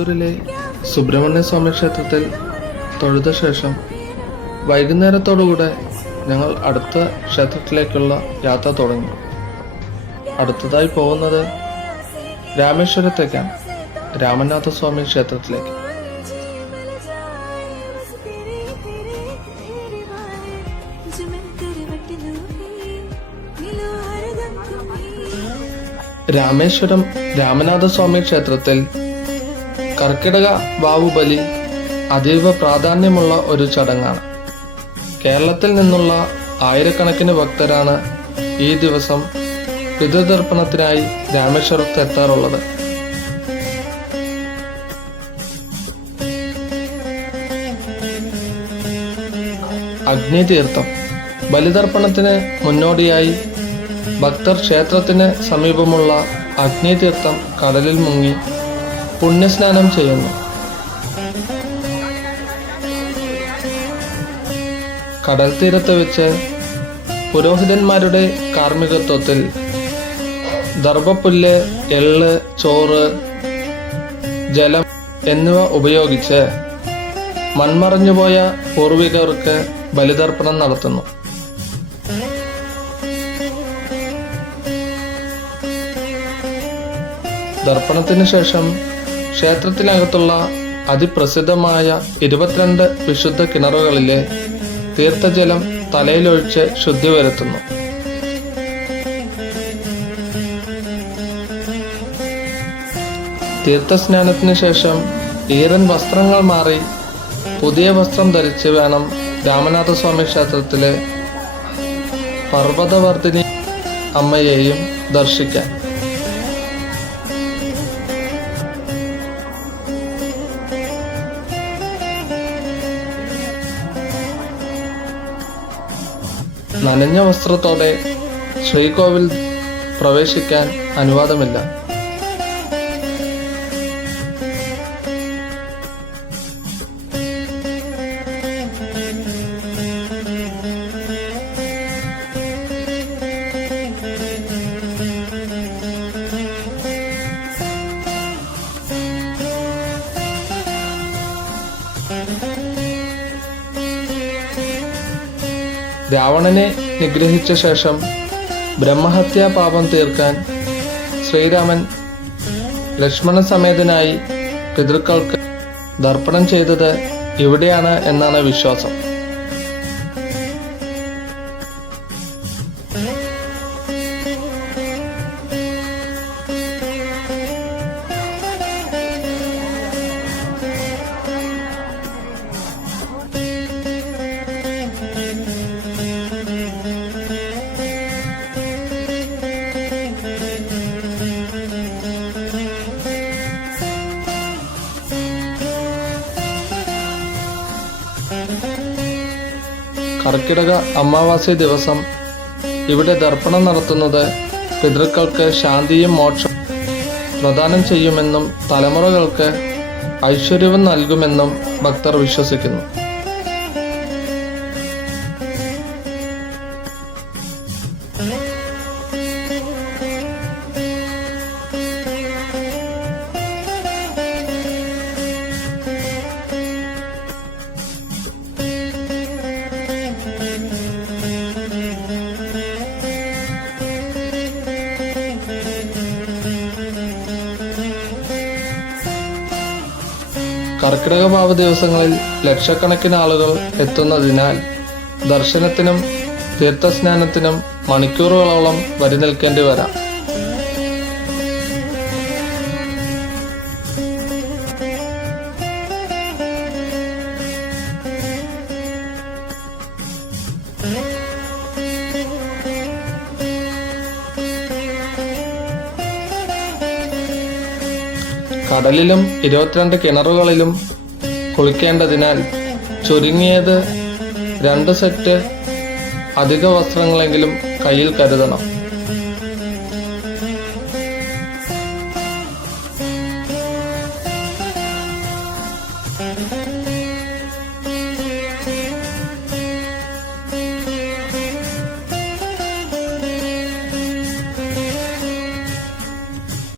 ൂരിലെ സുബ്രഹ്മണ്യ സ്വാമി ക്ഷേത്രത്തിൽ തൊഴുത ശേഷം വൈകുന്നേരത്തോടുകൂടെ ഞങ്ങൾ അടുത്ത ക്ഷേത്രത്തിലേക്കുള്ള യാത്ര തുടങ്ങി. അടുത്തതായി പോകുന്നത് രാമേശ്വരത്തേക്കാണ്, രാമനാഥസ്വാമി ക്ഷേത്രത്തിലേക്ക്. രാമേശ്വരം രാമനാഥസ്വാമി ക്ഷേത്രത്തിൽ കർക്കിടക വാവുബലി അതീവ പ്രാധാന്യമുള്ള ഒരു ചടങ്ങാണ്. കേരളത്തിൽ നിന്നുള്ള ആയിരക്കണക്കിന് ഭക്തരാണ് ഈ ദിവസം പിതൃതർപ്പണത്തിനായി രാമേശ്വരത്ത് എത്താറുള്ളത്. അഗ്നിതീർത്ഥം ബലിതർപ്പണത്തിന് മുന്നോടിയായി ഭക്തർ ക്ഷേത്രത്തിന് സമീപമുള്ള അഗ്നിതീർത്ഥം കടലിൽ മുങ്ങി പുണ്യസ്നാനം ചെയ്യുന്നു. കടൽ തീരത്ത് വെച്ച് പുരോഹിതന്മാരുടെ കാർമ്മികത്വത്തിൽ ദർഭപ്പുല്ല്, എള്ള്, ചോറ്, ജലം എന്നിവ ഉപയോഗിച്ച് മൺമറഞ്ഞുപോയ പൂർവികർക്ക് ബലിതർപ്പണം നടത്തുന്നു. ദർപ്പണത്തിന് ശേഷം ക്ഷേത്രത്തിനകത്തുള്ള അതിപ്രസിദ്ധമായ 22 വിശുദ്ധ കിണറുകളിലെ തീർത്ഥജലം തലയിലൊഴിച്ച് ശുദ്ധി വരുത്തുന്നു. തീർത്ഥസ്നാനത്തിന് ശേഷം ഈറൻ വസ്ത്രങ്ങൾ മാറി പുതിയ വസ്ത്രം ധരിച്ച് വേണം രാമനാഥസ്വാമി ക്ഷേത്രത്തിലെ പർവ്വതവർദ്ധിനി അമ്മയെയും ദർശിക്കാൻ. നനഞ്ഞ വസ്ത്രത്തോടെ ശ്രീകോവിൽ പ്രവേശിക്കാൻ അനുവാദമില്ല. രാവണനെ നിഗ്രഹിച്ച ശേഷം ബ്രഹ്മഹത്യാ പാപം തീർക്കാൻ ശ്രീരാമൻ ലക്ഷ്മണ സമേതനായി പിതൃക്കൾക്ക് ദർപ്പണം ചെയ്തത് ഇവിടെയാണ് എന്നാണ് വിശ്വാസം. കർക്കിടക അമാവാസി ദിവസം ഇവിടെ ദർപ്പണം നടത്തുന്നത് പിതൃക്കൾക്ക് ശാന്തിയും മോക്ഷം പ്രദാനം ചെയ്യുമെന്നും തലമുറകൾക്ക് ഐശ്വര്യവും നൽകുമെന്നും ഭക്തർ വിശ്വസിക്കുന്നു. കർക്കിടക വാവ് ദിവസങ്ങളിൽ ലക്ഷക്കണക്കിന് ആളുകൾ എത്തുന്നതിനാൽ ദർശനത്തിനും തീർത്ഥസ്നാനത്തിനും മണിക്കൂറുകളോളം വരി നിൽക്കേണ്ടി വരാം. കടലിലും 22 കിണറുകളിലും കുളിക്കേണ്ടതിനാൽ ചുരുങ്ങിയത് 2 സെറ്റ് അധിക വസ്ത്രങ്ങളെങ്കിലും കയ്യിൽ കരുതണം.